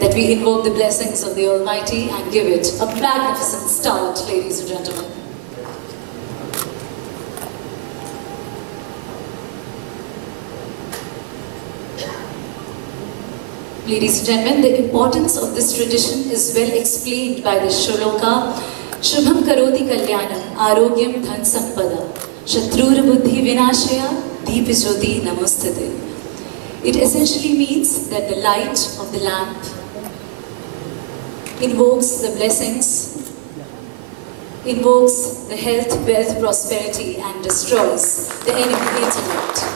that we invoke the blessings of the Almighty and give it a magnificent start, ladies and gentlemen. Ladies and gentlemen, the importance of this tradition is well explained by the shloka Shubham Karoti Kalyanam Arogyam Dhan Sampada Shatrur Buddhi Vinashaya Deepajyoti Namostate. It essentially means that the light of the lamp invokes the blessings, invokes the health, wealth, prosperity, and destroys the enemy intellect.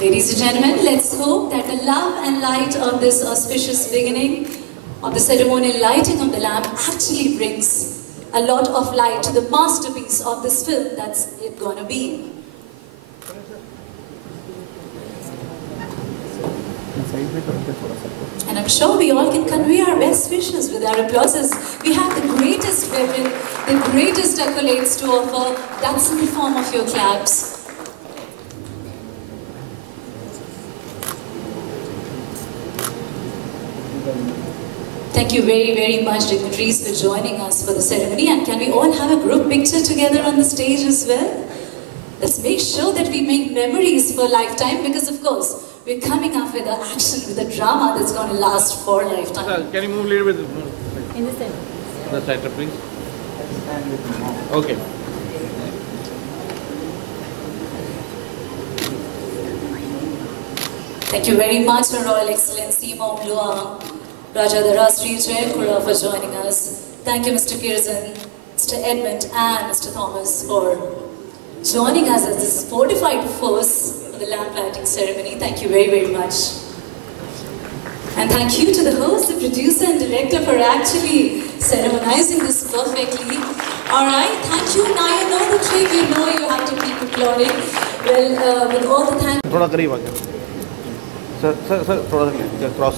Ladies and gentlemen, let's hope that the love and light of this auspicious beginning of the ceremonial lighting of the lamp actually brings a lot of light to the masterpiece of this film that's it gonna be. And I'm sure we all can convey our best wishes with our applauses. We have the greatest weapon, the greatest accolades to offer. That's in the form of your claps. Thank you very, very much, dignitaries, for joining us for the ceremony. And can we all have a group picture together on the stage as well? Let's make sure that we make memories for a lifetime, because of course, we're coming up with the action, with the drama that's going to last for a lifetime. Can you move a little bit? In the center. The center, please. Okay. Thank you very much, Her Royal Excellency Maumlua Raja Dharasri Jayakura, for joining us. Thank you, Mr. Kirzan, Mr. Edmund, and Mr. Thomas for joining us as this fortified force for the lamp lighting ceremony. Thank you very, very much. And thank you to the host, the producer and director for actually ceremonizing this perfectly. Alright, thank you. Now you know the trick, you know you have to keep applauding. Well, with all the thanks. थोड़ा करीब आ गया. Sir, थोड़ा cross.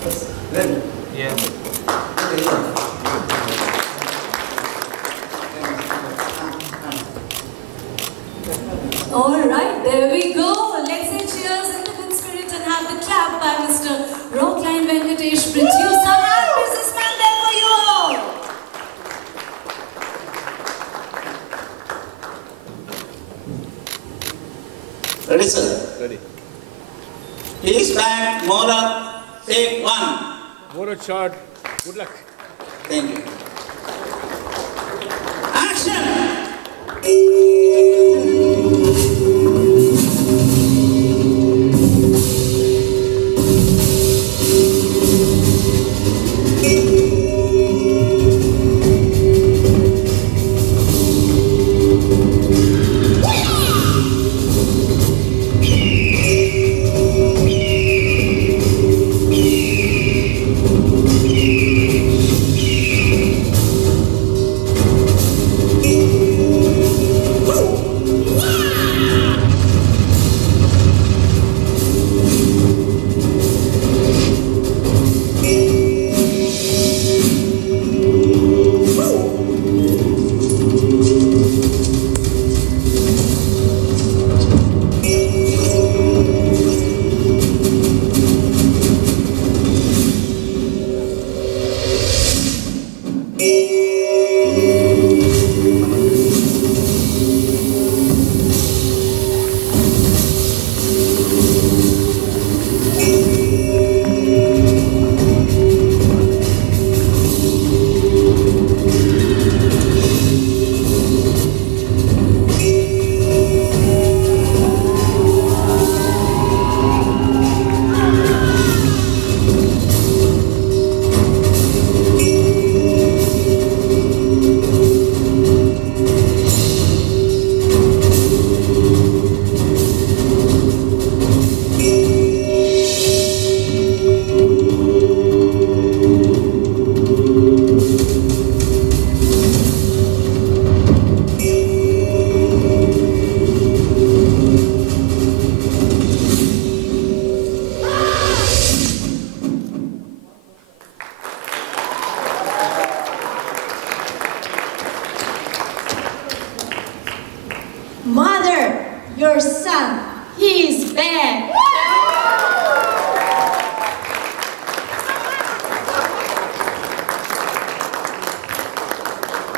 Yeah. Alright, there we go. Let's say cheers in the good spirit and have the clap by Mr. Rockline Venkatesh, producer and businessman there for you all. Ready, sir? Ready. Please stand, Morak, take one. More shot. Good luck. Thank you. Action!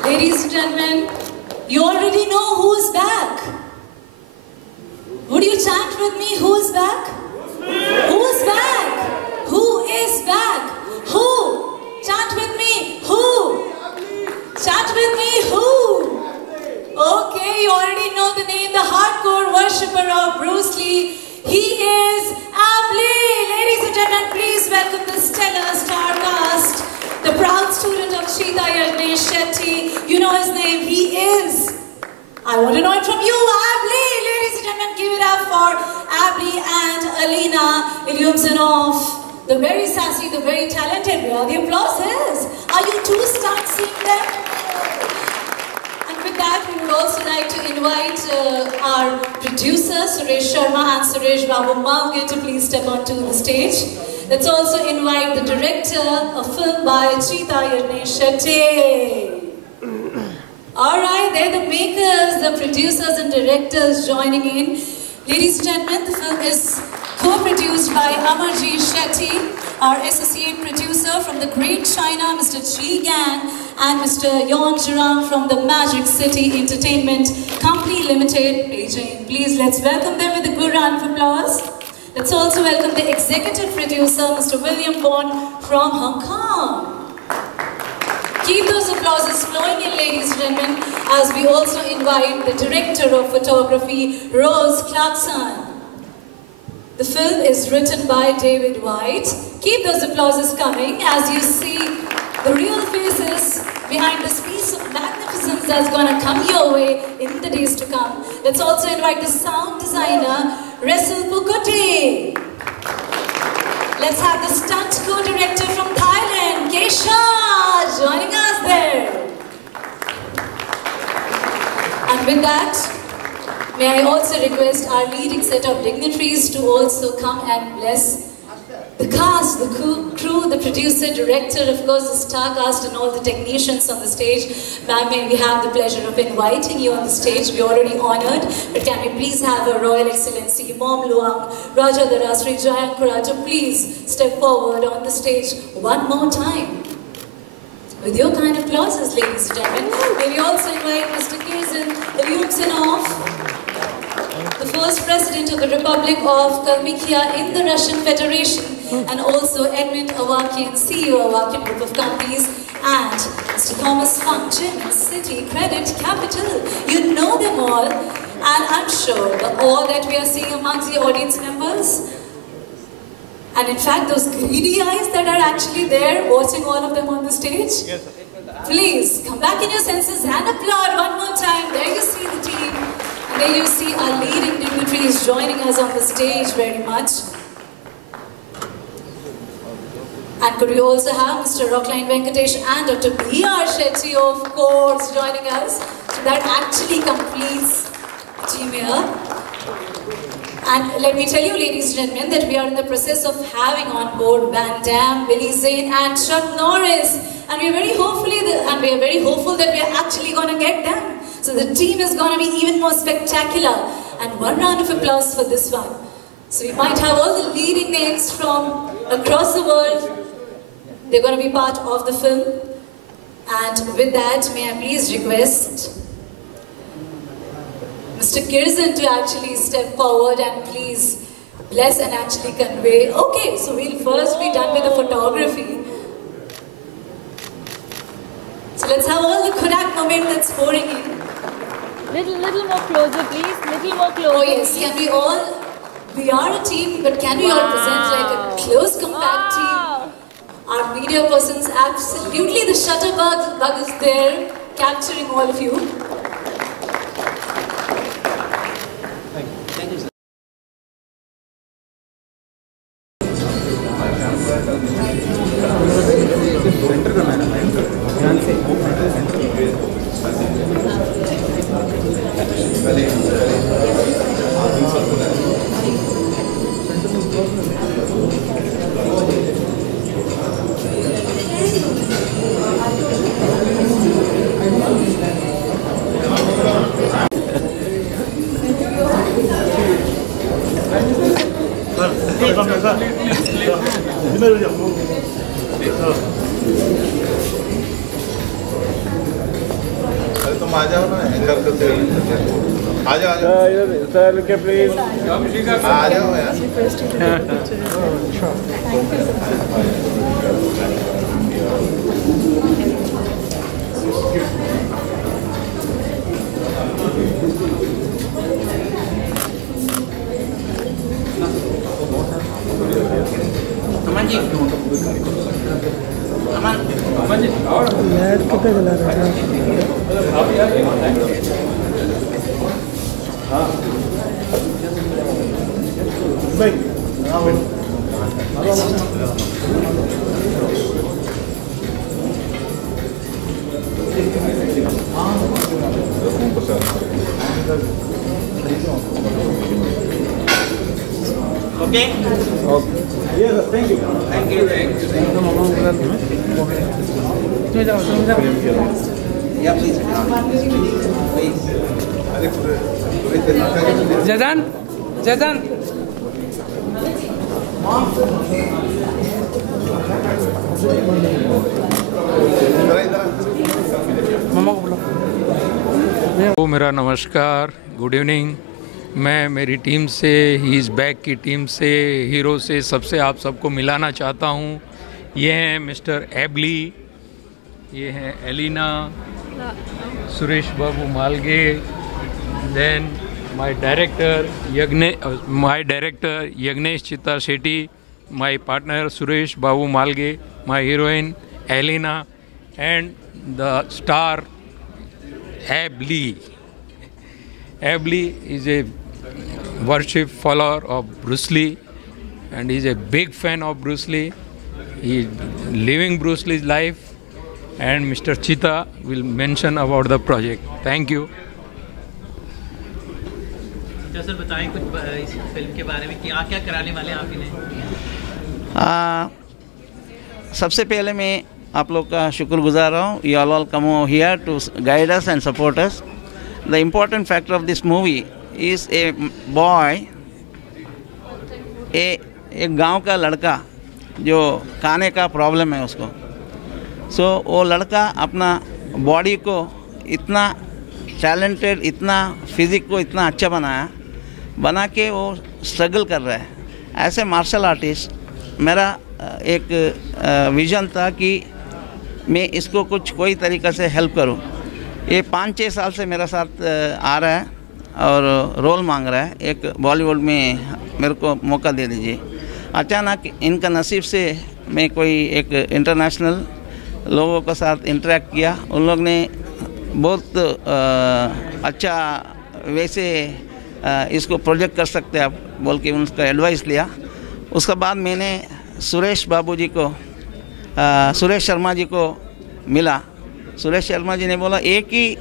Ladies and gentlemen, you already know who's back. Would you chant with me? Who's back? Who's back? Who is back? Who? Chant with me. Who? Chant with me. Who? Okay, you already know the name, the hardcore worshipper of Bruce Lee. He is Abli. Ladies and gentlemen, please welcome the stellar star cast, the proud student of Cheetah Yagnesh Shetty. You know his name. He is. I want to know it from you, Abli. Ladies and gentlemen, give it up for Abli and Alina Ilyumzhinov. The very sassy, the very talented. Where the applause is? Are you too stunned seeing them? With that, we would also like to invite our producer Suresh Sharma and Suresh Babu Malge to please step onto the stage. Let's also invite the director of film by Cheetah Yagnesh Shetty. Alright, they're the makers, the producers and directors joining in. Ladies and gentlemen, the film is co-produced by Amarjeet Shetty, our associate producer from the Great China, Mr. Ji Gang, and Mr. Yon Jirang from the Magic City Entertainment Company Limited, Beijing. Please let's welcome them with a good round of applause. Let's also welcome the executive producer, Mr. William Bond from Hong Kong. Keep those applauses flowing in, ladies and gentlemen, as we also invite the director of photography, Rose Clarkson. The film is written by David White. Keep those applauses coming as you see the real faces behind this piece of magnificence that's going to come your way in the days to come. Let's also invite the sound designer, Resul Pukuti. Let's have the stunt co-director from Thailand, Kesha, joining us there. And with that, may I also request our leading set of dignitaries to also come and bless the cast, the crew, the producer, director, of course the star cast and all the technicians on the stage. Ma'am, may we have the pleasure of inviting you on the stage. We're already honored, but can we please have Her Royal Excellency Mom Luang Rajadhara Sri Jayankura to please step forward on the stage one more time. With your kind applauses, ladies and gentlemen. May we also invite Mr. Kirzin Ilyumzhinov, the first president of the Republic of Kalmykia in the Russian Federation, and also Edmund Avakian, CEO of Avakian Group of Companies, and Mr. Thomas Funk, Chairman, City Credit Capital. You know them all, and I'm sure the awe that we are seeing amongst the audience members, and in fact those greedy eyes that are actually there watching all of them on the stage. Yes, sir. Please come back in your senses and applaud one more time. There you see the team. There you see our leading dignitaries joining us on the stage very much. And could we also have Mr. Rockline Venkatesh and Dr. B.R. Shetty, of course, joining us. So that actually completes the team here. And let me tell you, ladies and gentlemen, that we are in the process of having on board Van Damme, Billy Zane and Chuck Norris. And we are very hopeful that we are actually going to get them. So the team is going to be even more spectacular. And one round of applause for this one. So we might have all the leading names from across the world. They're going to be part of the film. And with that, may I please request Mr. Kirzin to actually step forward and please bless and actually convey. Okay, so we'll first be done with the photography. So let's have all the Kodak moment that's pouring in. Little more closer, please. Little more closer. Oh yes, can we all, we are a team, but can we all present like a close compact team? Our media persons, absolutely, the shutterbug is there, capturing all of you. Thank you, sir. आ जाओ ना anchor करते आ जाओ sir के please आ जाओ यार Aman ji Aman ji light कितना जला रहा है ओके थैंक यू या प्लीज जैजान जैजान मामा को बोलो तो मेरा नमस्कार, गुड इवनिंग। मैं मेरी टीम से, ही इज़ बैक की टीम से, हीरो से, सबसे आप सबको मिलाना चाहता हूँ। ये हैं मिस्टर एबली, ये हैं Elina, Suresh Babu Malage, then my director Yagnesh Chitta Shetty, my partner Suresh Babu Malage, my heroine Elina, and the star Abli. Abli is a worship follower of Bruce Lee and is a big fan of Bruce Lee. He is living Bruce Lee's life, and Mr. Chita will mention about the project. Thank you. तो sir बताएं कुछ इस film के बारे में, क्या क्या कराने वाले हैं आप इन्हें? सबसे पहले मैं आप लोग का शुक्रगुजार हूँ. You all come over here to guide us and support us. The important factor of this movie is a boy, एक गांव का लड़का जो खाने का प्रॉब्लम है उसको. वो लड़का अपना बॉडी को इतना टैलेंटेड, इतना फिजिक को इतना अच्छा बना के वो स्ट्रगल कर रहा है. ऐसे मार्शल आर्टिस्ट मेरा एक विज़न था कि मैं इसको कोई तरीक़ा से हेल्प करूं. ये 5-6 साल से मेरा साथ आ रहा है और रोल मांग रहा है. एक बॉलीवुड में मेरे को मौका दे दीजिए. अचानक इनका नसीब से मैं कोई एक इंटरनेशनल लोगों के साथ इंटरेक्ट किया. उन लोग ने बहुत अच्छा वैसे इसको प्रोजेक्ट कर सकते हैं आप बोल के उनका एडवाइस लिया. उसके बाद मैंने सुरेश शर्मा जी को मिला. सुरेश शर्मा जी ने बोला, एक ही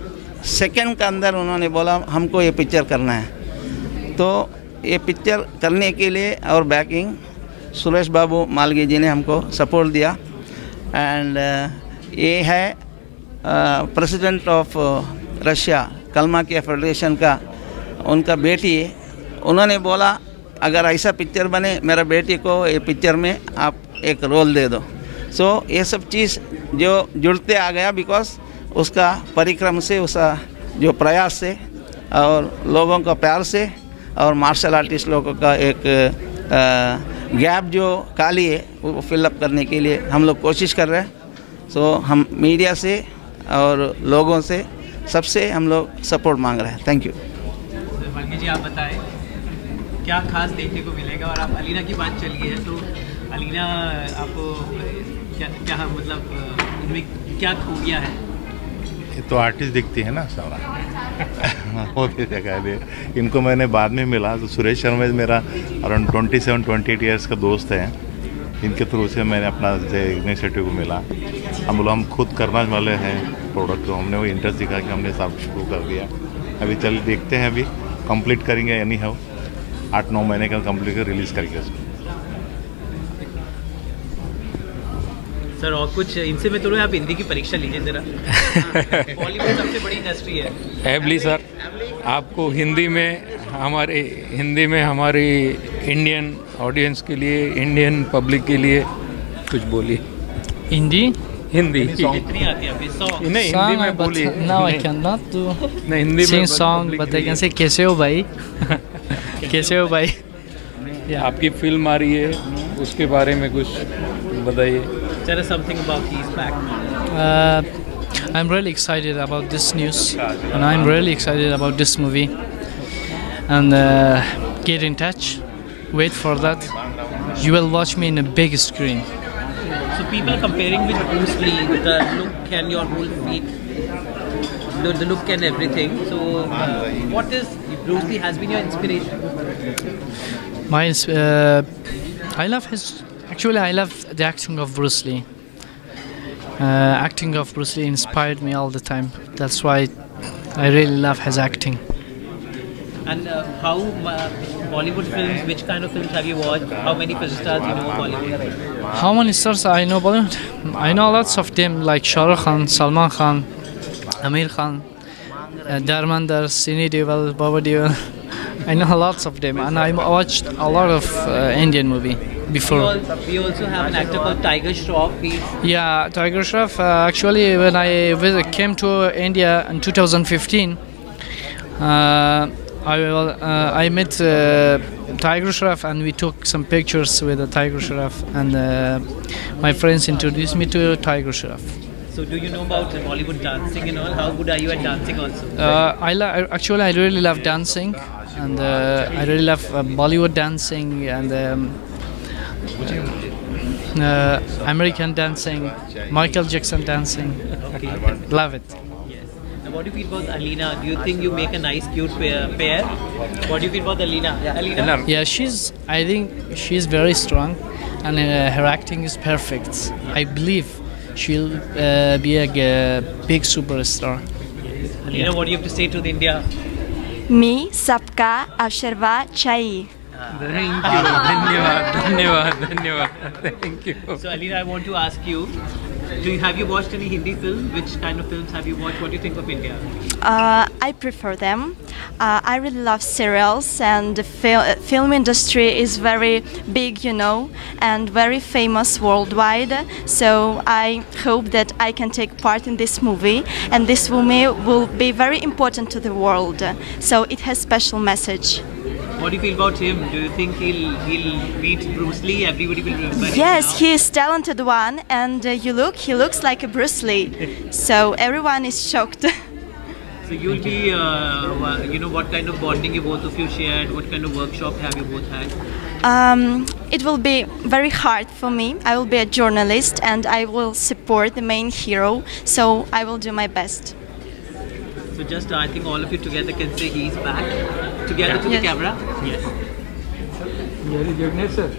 सेकंड के अंदर उन्होंने बोला हमको ये पिक्चर करना है. तो ये पिक्चर करने के लिए और बैकिंग सुरेश बाबू मालगे जी ने हमको सपोर्ट दिया. एंड ये है प्रेसिडेंट ऑफ रशिया कलमाकिया फेडरेशन का उनका बेटी है. उन्होंने बोला अगर ऐसा पिक्चर बने मेरा बेटी को ये पिक्चर में आप एक रोल दे दो. ये सब चीज़ जो जुड़ते आ गया बिकॉज उसका परिक्रम से, उसका जो प्रयास से और लोगों का प्यार से और मार्शल आर्टिस्ट लोगों का एक गैप जो खाली है वो फिलअप करने के लिए हम लोग कोशिश कर रहे हैं. हम मीडिया से और लोगों से सबसे हम लोग सपोर्ट मांग रहे हैं. Thank you. मालगे जी आप बताएं क्या खास देखने को मिलेगा. और आप अलीना की बात चली है तो अलीना आपको क्या मतलब इनमें क्या खूबियाँ हैं? ये तो आर्टिस्ट दिखती है ना सारा वो भी दिखाई दे. इनको मैंने बाद में मिला तो सुरेश शर्मा मेरा अराउंड 27-28 ईयर्स का दोस्त है. इनके थ्रू से मैंने अपना इनिशिएटिव को मिला. हम खुद करना वाले हैं प्रोडक्ट. तो हमने वो इंटरेस्ट दिखा कि हमने सब शुरू कर दिया. अभी चल देखते हैं, अभी कंप्लीट करेंगे एनी हाउ 8-9 महीने का कंप्लीट कर रिलीज़ करेंगे उसको. सर और कुछ इनसे मैं थोड़ा आप हिंदी की परीक्षा लीजिए ज़रा. बॉलीवुड सबसे बड़ी इंडस्ट्री है. एबली सर, आपको हिंदी में हमारी इंडियन ऑडियंस के लिए, इंडियन पब्लिक के लिए कुछ बोलिए. हिंदी हिंदी कितनी आती है आपकी सॉन्ग? नहीं, हिंदी Song, में but बोलिए। now I cannot do नहीं, हिंदी में sing बस song, public but I के लिए। can say कैसे हो भाई? कैसे हो भाई? आपकी फिल्म आ रही है, उसके बारे में कुछ बताइए। Tell us something about He's Back. I'm really excited about this news, and I'm really excited about this movie. And get in touch. Wait for that. You will watch me in a big screen. So people are comparing with Bruce Lee, with the look and your whole feet, the look and everything. So what is Bruce Lee has been your inspiration? I love his. Actually, I love the acting of Bruce Lee. Acting of Bruce Lee inspired me all the time. That's why I really love his acting. And how Bollywood films? Which kind of films have you watched? How many stars you know Bollywood? How many stars I know Bollywood? I know lots of them like Shah Rukh Khan, Salman Khan, Amir Khan, Dharmender, Sunny Deol, Baba Deol. I know lots of them, and I watched a lot of Indian movie before. We also have an actor called Tiger Shroff. Yeah, Tiger Shroff. Actually, when I came to India in 2015, I met Tiger Shroff, and we took some pictures with the Tiger Shroff, and my friends introduced me to Tiger Shroff. So do you know about Bollywood dancing and all? How good are you at dancing also? Actually, I really love dancing, and I really love Bollywood dancing and American dancing, Michael Jackson dancing. Okay. Love it. Now, what do you feel about Alina? Do you think you make a nice, cute pair? What do you feel about Alina? Yeah, Alina? Yeah, I think she's very strong, and her acting is perfect. I believe she'll be a big superstar. Alina, what do you have to say to the India? Me, sabka aashirvaad chahiye. Thank you. धन्यवाद. Thank you. So Alina, I want to ask you, have you watched any Hindi film? Which kind of films have you watched? What do you think of India? I prefer them. I really love serials, and the film industry is very big, and very famous worldwide. So I hope that I can take part in this movie, and this movie will be very important to the world. So it has special message. What do you feel about him? Do you think he'll beat Bruce Lee? Everybody will remember him. Yes, he is talented one, and he looks like a Bruce Lee. So everyone is shocked. So you'll be, what kind of bonding you both of you shared? What kind of workshop have you both had? It will be very hard for me. I will be a journalist, and I will support the main hero. So I will do my best. So just, I think all of you together can say he's back. Together to the camera. Yes. Yagnesh sir.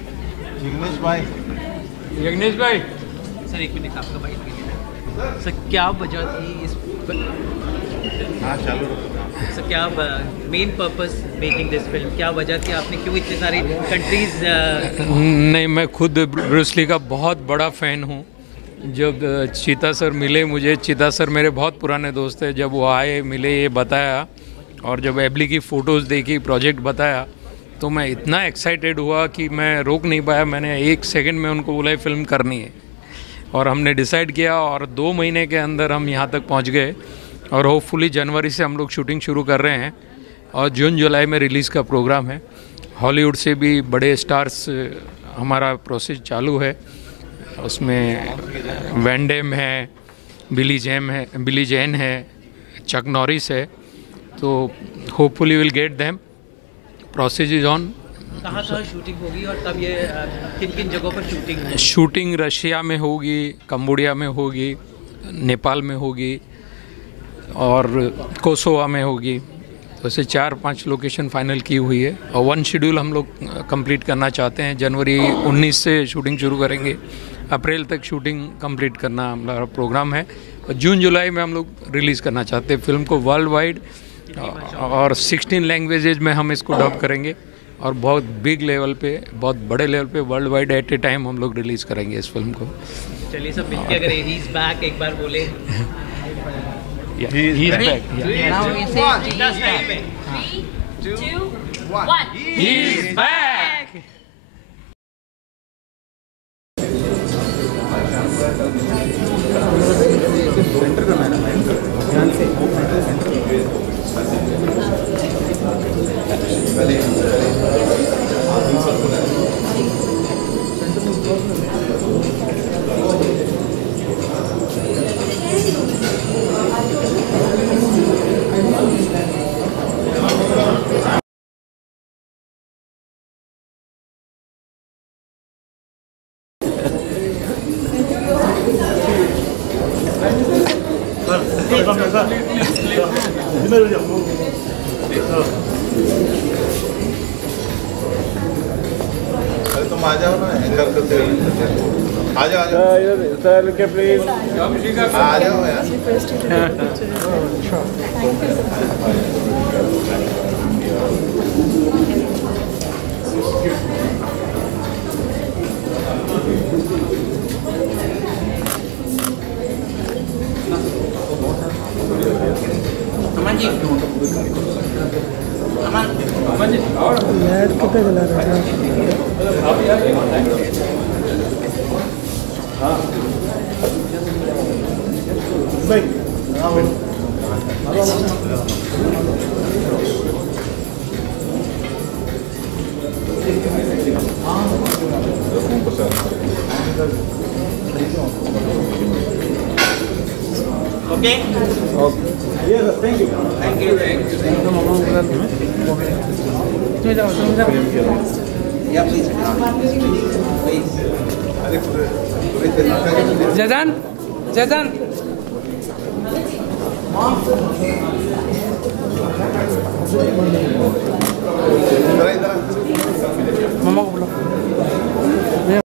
Yagnesh bhai. Yagnesh bhai. Sir एक minute आपका bike लीजिए। Sir क्या वजह थी इस sir क्या main purpose making this film क्या वजह थी आपने क्यों इतने सारी कंट्रीज नहीं मैं खुद ब्रूस ली का बहुत बड़ा फ़ैन हूँ। जब चीता सर मिले मुझे, चीता सर मेरे बहुत पुराने दोस्त हैं, जब वो आए मिले ये बताया और जब एबली की फ़ोटोज़ देखी प्रोजेक्ट बताया तो मैं इतना एक्साइटेड हुआ कि मैं रोक नहीं पाया। मैंने 1 सेकंड में उनको बोला फिल्म करनी है और हमने डिसाइड किया और 2 महीने के अंदर हम यहाँ तक पहुँच गए और होपफुली जनवरी से हम लोग शूटिंग शुरू कर रहे हैं और जून जुलाई में रिलीज़ का प्रोग्राम है। हॉलीवुड से भी बड़े स्टार्स हमारा प्रोसेस चालू है, उसमें वैन डैम है, बिली जैन है, चक नॉरिस है, तो hopefully will get them. Process is on. कहाँ शूटिंग होगी और कब ये किन किन जगहों पर शूटिंग होगी? शूटिंग रशिया में होगी, कंबोडिया में होगी, नेपाल में होगी और कोसोवा में होगी। तो ऐसे 4-5 लोकेशन फाइनल की हुई है और 1 शेड्यूल हम लोग कंप्लीट करना चाहते हैं। जनवरी 19 से शूटिंग शुरू करेंगे, अप्रैल तक शूटिंग कंप्लीट करना हमारा प्रोग्राम है और जून जुलाई में हम लोग रिलीज़ करना चाहते हैं फिल्म को वर्ल्ड वाइड और 16 लैंग्वेजेज में हम इसको डब करेंगे और बहुत बिग लेवल पे, बहुत बड़े लेवल पे world wide at a time हम लोग रिलीज़ करेंगे इस फिल्म को। चलिए सब मिलके अगर ही इज बैक एक बार बोले। He is back. Now we say he is back. 3, 2, 1. He is back. अरे तुम आ जाओ ना, एंकर करते आ जाओ, आ जाओ सर के प्लीज आ जाओ यार। अमन जी, अमन जी, लाइट कितना जला रहा okay? Thank you. Thank you. या प्लीज, प्लीज। जैजान, जैजान।